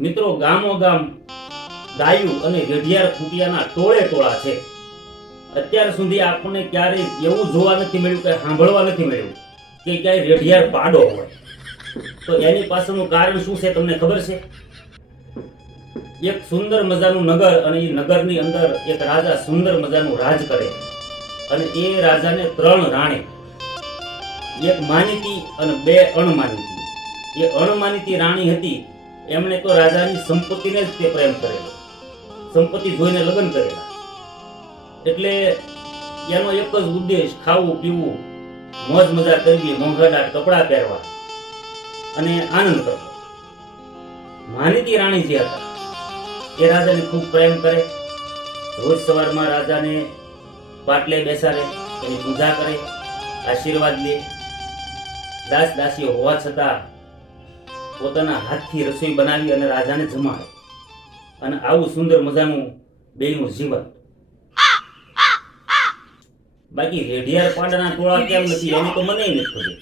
મિત્રો ગામો ગામ ગાયું અને રેઢિયાર ખૂટિયાના ટોળે ટોળા છે. અત્યાર સુધી આપણને ક્યારેય એવું જોવા નથી મળ્યું કે સાંભળવા નથી મળ્યું કે ક્યાંય રેઢિયાર પાડો હોય. તો એની પાછળનું કારણ શું છે તમને ખબર છે? એક સુંદર મજાનું નગર અને એ નગરની અંદર એક રાજા સુંદર મજાનું રાજ કરે અને એ રાજાને 3 રાણી, એક માનીતી અને 2 અણમાનીતી. એ અણમાનીતી રાણી હતી એમણે તો રાજાની સંપત્તિને જ તે પ્રેમ કરેલો, સંપત્તિ જોઈને લગ્ન કરેલા. એટલે એનો એક જ ઉદ્દેશ ખાવું પીવું, મોજ મજા કરવી, મોંઘાદાટ કપડાં પહેરવા અને આનંદ કરવો. માનીતી રાણી જે હતા એ રાજાને ખૂબ પ્રેમ કરે. રોજ સવારમાં રાજાને પાટલે બેસાડે, એની પૂજા કરે, આશીર્વાદ લે. દાસ દાસીઓ હોવા છતાં પોતાના હાથથી રસોઈ બનાવી અને રાજાને જમાડે. અને આવું સુંદર મજાનું બેયનું જીવન. બાકી રેઢિયાર પાંડાના ટોળા કેમ નથી એની તો મને નથી ખબર.